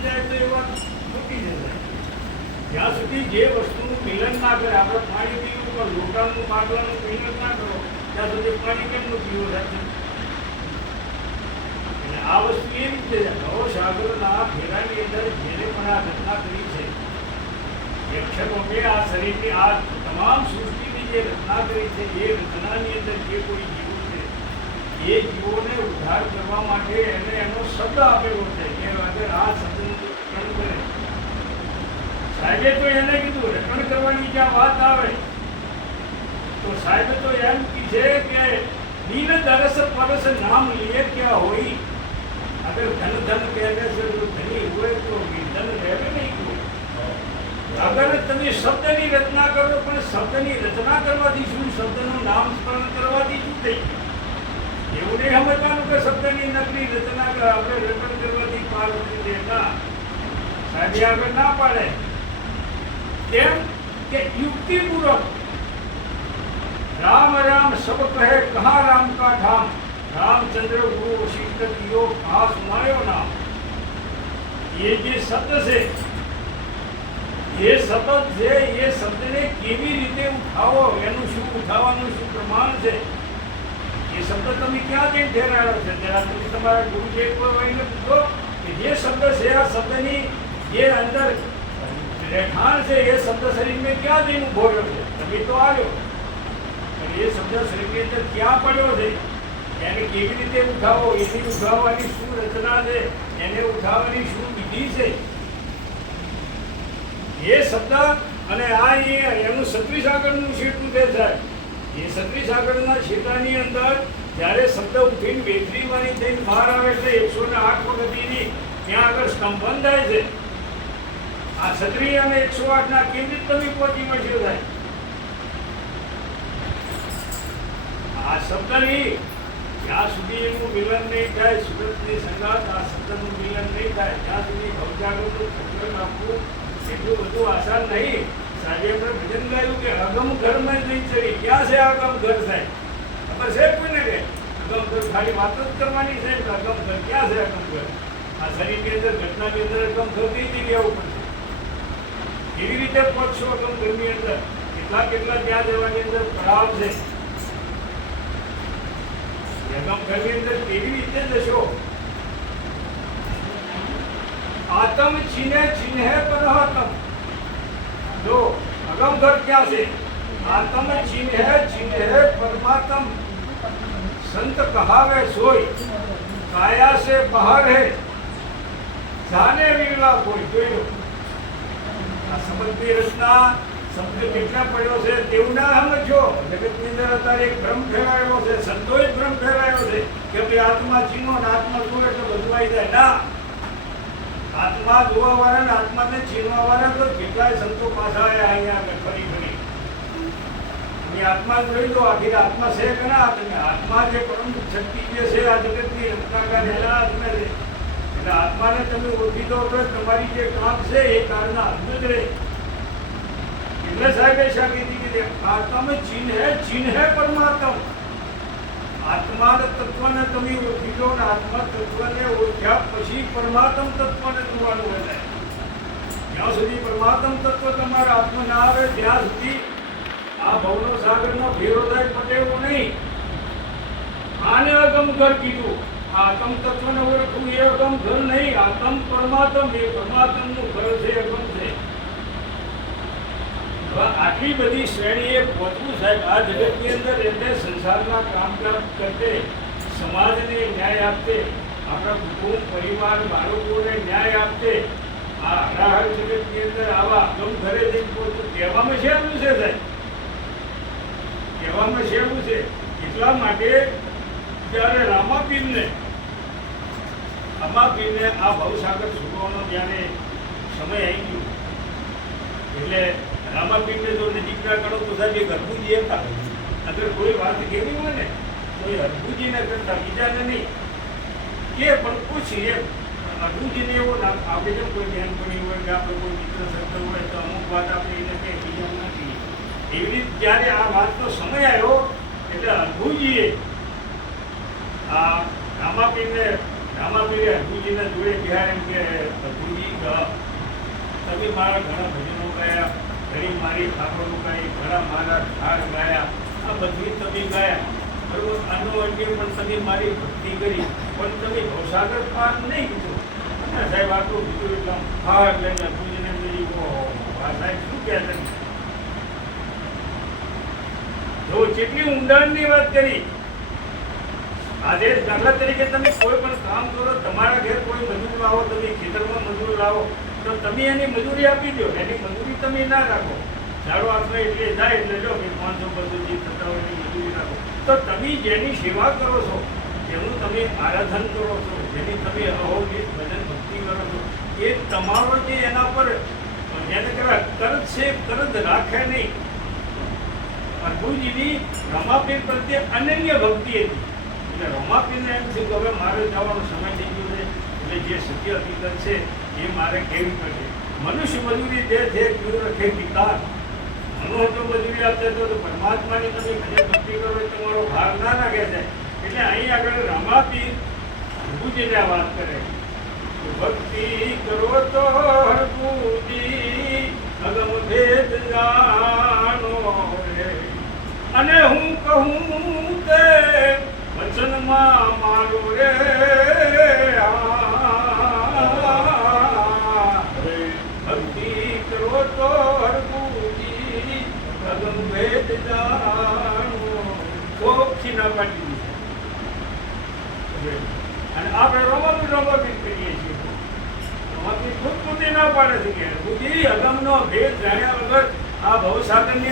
સમજી જાય તો એ વાત મૂકી જશે. જ્યાં સુધી જે વસ્તુનું મિલન ના કરે, આપણે પાણી પીવું પણ લોટાનું માટલાનું મિલન ના કરો ત્યાં સુધી પાણી કેમનું પીવું રાખે? એટલે આ વસ્તુ એ રીતે ભવસાગરના ફેરાની અંદર જેને પણ આ ઘટના કરી છે, યક્ષકોએ આ શરીરની આ તમામ સૃષ્ટિની જે રચના કરી છે, એ રચનાની અંદર જે કોઈ જીવો છે એ જીવોને ઉદ્ધાર કરવા માટે એને એનો શબ્દ આપેલો છે કે અગર આ શબ્દનું રટણ કરે. સાહેબે તો એને કીધું રટણ કરવાની જ્યાં વાત આવે તો સાહેબે તો એમ કીધે કે દિન દરસ પરસ નામ લીએ ક્યાં હોય. અગર ધન ધન કહેને છે તો ધની હોય તો ધન રહેવે નહીં કોઈ. અગર તમે શબ્દની રચના કરો પણ શબ્દની રચના કરવાથી શું, શબ્દનું નામ સ્મરણ કરવાથી શું થઈ ગયું? એવું નહીં સમજવાનું કે શબ્દની નકલી રચના આપણે રટણ કરવાથી પાર ઉતરી દેતા. સાહેબ આગળ ના પાડે કેમ કે યુક્તિપૂર્વક રામ રામ સબ કહે કહા રામ કા ધામ, रामचंद्र गुरु वशिष्ठ कियो कहा सुनायो नाम. ये જે શબ્દ છે એ શબ્દ છે, એ શબ્દને કેવી રીતે ઉઠાવો, એનું શું ઉઠાવવાનું શું પ્રમાણ છે, એ શબ્દ તમે ક્યાં જઈને ઠેરાયો છે? જરા તમે તમારા ગુરુજી કોઈ વહીને પૂછો કે જે શબ્દ છે આ શબ્દની જે અંદર રહેઠાણ છે એ શબ્દ શરીરમાં ક્યાં જઈને ઉભો રહ્યો છે? તમે તો આવ્યો પણ એ શબ્દ શરીરની અંદર ક્યાં પડ્યો છે? એને કેવી રીતે ઉઠાવો, એની ઉઠાવવાની શું રચના છે, એને ઉઠાવવાની શું વિધિ છે? એ શબ્દ અને આ એનું 36 આગળનું શેઠું છે સાહેબ. એ 36 આગળના શેઠાની અંદર જ્યારે શબ્દ ઉઠીને બેટરીવાની થઈને બહાર આવે છે 108 વખતની, ત્યાં આગળ સ્તંભન થાય છે. આ 36 અને 108 ના કેવી રીતે તમે પહોંચી મળશો સાહેબ? આ શબ્દની જ્યાં સુધી એનું મિલન નહીં થાય, સુરતની સંગાત આ શબ્દનું મિલન નહીં થાય ત્યાં સુધી ભવજાગરનું સંકલન આપવું એટલું બધું આસાન નહીં. સાહેબે આપણે ભજન ગાયું કે અગમ ઘરમાં જ નહીં ચડી. ક્યાં છે અગમ ઘર સાહેબ? ખબર છે કોઈને કે અગમ ઘર ખાલી વાત જ કરવાની છે કે અગમ ઘર ક્યાં છે? અગમ ઘર આ શરીરની અંદર ઘટનાની અંદર અગમ ઘર કઈ જગ્યાએ આવવું પડશે? કેવી રીતે પહોંચશો અગમ ઘરની અંદર? કેટલા ત્યાં જવાની અંદર પડાવ છે. અગમ ઘરની અંદર કેવી રીતે જશો? आत्म छीने छीने परमात्म. जो अगम घर क्या से आत्म छीने छीने परमात्म. संत कहावे सोई काया से बाहर है जाने विरला कोई. જોઈ આ સમજની રચના શબ્દ કેટલા પડ્યો છે તેવું ના સમજો. જગતની અંદર અત્યારે એક ભ્રમ ફેલાયો છે, સંતોષ ભ્રમ ફેલાયો છે કે ભાઈ આત્મા ચીનો ને આત્મા જુએ એટલે બધું આવી જાય. ના, આત્મા જોવા વાળા ને આત્માને છીનવા વાળા તો કેટલાય સંતો પાછા આવ્યા અહીંયા ફરી ફરી. તમે આત્મા જોઈ લો, આખી આત્મા છે કે ના? તમે આત્મા જે પરમ શક્તિ જે છે આ જગતની રચના કરેલા આત્મા છે, એટલે આત્માને તમે ઓળખી દો તો તમારી જે કામ છે એ કારના અદ્ભુત રહે. એટલે સાહેબે શા કીધી કે આત્મ ચીન હે પરમાત્મ. આત્મા તત્વને તમે ઓળખી દો ને આત્મા તત્વને ઓળખ્યા પછી પરમાત્મ તત્વને જોવાનું હોય. જ્યાં સુધી પરમાત્મ તત્વ તમારા આત્મા ના આવે ત્યાં સુધી આ ભવનો સાગરનો ફેરો થાય પટેવો નહીં. આને અગમ ઘર કીધું. આત્મ તત્વને ઓળખવું એ અગમ ઘર નહીં, આત્મ પરમાત્મ એ પરમાત્મનું ઘર છે, અગમ છે. આટલી બધી શ્રેણીએ પહોંચવું સાહેબ આ જગતની અંદર એટલે સંસારના કામકાજ કરતે સમાજને ન્યાય આપતે, આપણા કુટુંબ પરિવાર બાળકોને ન્યાય આપતે આ હરાહર જગતની અંદર આવા અગમ ઘરે જઈને પહોંચવું કહેવામાં શેનું છે સાહેબ? કહેવામાં શેનું છે? એટલા માટે જ્યારે રામાપીરને આ ભવસાગર છોડવાનો જ્યારે સમય આવી ગયો એટલે રામાપીરને જો નજીકના ગણો તો સાહેબ એ હરભુજી હતા. અગર કોઈ વાત કેવી હોય ને તો એ હરભુજીને કરતા બીજાને નહીં કે પણ પૂછી એમ હરભુજીને એવો ના આપણે જેમ કોઈ બહેનપણી હોય કે આપણે કોઈ મિત્ર સર્કલ હોય તો અમુક વાત આપણે એને કંઈ બીજા નથી. એવી રીતે જ્યારે આ વાતનો સમય આવ્યો એટલે હરભુજીએ આ રામાપીરે હરભુજીને જોડે કહેવાય એમ કે હરભુજી બી મારા ઘણા ભજનો ગાયા, ઘણી મારી ઠાકોરો ગાઈ, ઘણા મારા ઠાર ગાયા, આ બધી તમે ગાયા બરોબર. આનો એટલે પણ તમે મારી ભક્તિ કરી, પણ તમે ભવસાગર પાર નહીં કીધું. અને સાહેબ આટલું કીધું એટલે આમ હાર લઈને પૂજીને બીજી આ સાહેબ શું કહે છે? જો જેટલી ઊંડાણની વાત કરી. આજે દાખલા તરીકે તમે કોઈ પણ કામ કરો, તમારા ઘેર કોઈ મજૂર લાવો, તમે ખેતરમાં મજૂર લાવો તો તમે એની મજૂરી આપી દો, એની મજૂરી તમે ના રાખો. ઝાડો હાથમાં એટલે જાય એટલે જો કે 500 જે થતા હોય એની મજૂરી રાખો. તો તમે જેની સેવા કરો છો, જેનું તમે આરાધન કરો છો, જેની તમે અહોગીત ભજન ભક્તિ કરો છો, એ તમારો જે એના પર જેને કહેવાય કર્જ છે, કર્જ રાખે નહીં. પ્રભુજીની રમાપીર પ્રત્યે અનન્ય ભક્તિ હતી. એટલે રમાપીરને એમ છે કે હવે મારે જવાનો સમય થઈ ગયો છે, એટલે જે સત્ય હકીકત છે એ મારે કેવી પડશે. મનુષ્ય મજૂરી દે છે, ક્યુ રખે પિતા. મનુષ્ય મજૂરી આપશે તો પરમાત્માની તમે ભજન ભક્તિ કરો એ તમારો ભાર ના લાગે છે. એટલે અહીં આગળ રમાપીર પ્રભુજીને આ વાત કરે, ભક્તિ કરો તો હરભુજી અગમ ભેદ જાણો રે, અને હું કહું તે વચનમાં મારો રે. ભક્તિ કરો તો હરભુજી અગમ ભેદ જાણો. ચોખ્ખી ના પાડી દીધી. અને આપણે રમાપીર કરીએ છીએ. રમાપીર ખુદ પોતે ના પાડે છે કે હરભુજી અગમનો ભેદ જાણ્યા વગર આ ભવસાગરની